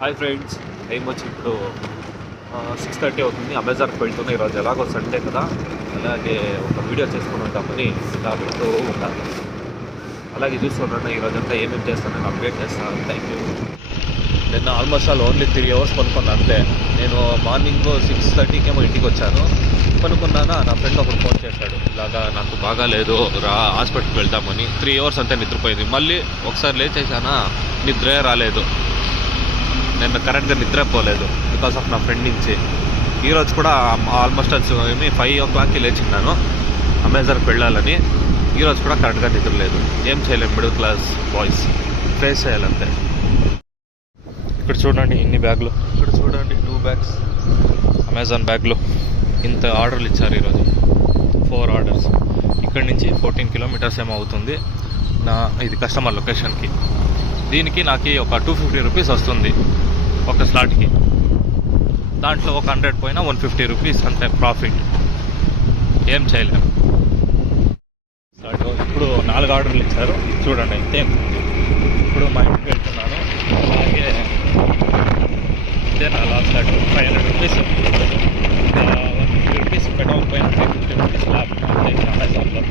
Hi friends, time వచ్చి ఇప్పుడు 6:30 అవుతుంది. అమెజాన్కి వెళ్తున్నా. ఈరోజు ఎలాగో సండే కదా, అలాగే ఒక వీడియో చేసుకుని ఉంటామని ఇలా పెడుతూ ఉంటాను. అలాగే చూస్తున్నాను ఈరోజంతా ఏమేమి చేస్తానని అప్డేట్ చేస్తాను. Thank you. నేను ఆల్మోస్ట్ ఓన్లీ 3 hours పనుకున్నాను అంతే. నేను మార్నింగ్ 6:30కి ఏమో ఇంటికి వచ్చాను. పనుకున్నానా, నా ఫ్రెండ్ ఒకరు ఫోన్ చేశాడు, ఇలాగా నాకు బాగా లేదు రా హాస్పిటల్కి వెళ్దామని. 3 hours అంతే నిద్రపోయింది. మళ్ళీ ఒకసారి లేచేసానా, నిద్రే రాలేదు. నేను కరెక్ట్గా నిద్రపోలేదు బికాస్ ఆఫ్ నా ఫ్రెండ్ నుంచి. ఈరోజు కూడా ఆల్మోస్ట్ 5 o'clockకి లేచిన్నాను అమెజాన్కి వెళ్ళాలని. ఈరోజు కూడా కరెక్ట్గా నిద్ర లేదు. ఏం చేయలేము, మిడిల్ క్లాస్ బాయ్స్ ఫేస్ చేయాలంతే. ఇక్కడ చూడండి ఇన్ని బ్యాగులు, ఇక్కడ చూడండి 2 bags అమెజాన్ బ్యాగ్లు. ఇంత ఆర్డర్లు ఇచ్చారు ఈరోజు, 4 orders. ఇక్కడి నుంచి 14 kilometers ఏమో అవుతుంది ఇది కస్టమర్ లొకేషన్కి. దీనికి నాకు ఒక 250 rupees వస్తుంది ఒక స్లాట్కి. దాంట్లో ఒక 100 పోయినా 150 rupees అంతే ప్రాఫిట్. ఏం చేయలేము. ఇప్పుడు 4 ఆర్డర్లు ఇచ్చారు చూడండి. అయితే ఇప్పుడు మా ఇంటికి వెళ్తున్నాను. అలాగే ఇదే నా last slot 500 rupees. 150 rupees petrol పోయిన 350 rupees లాభం అమెజాన్లో.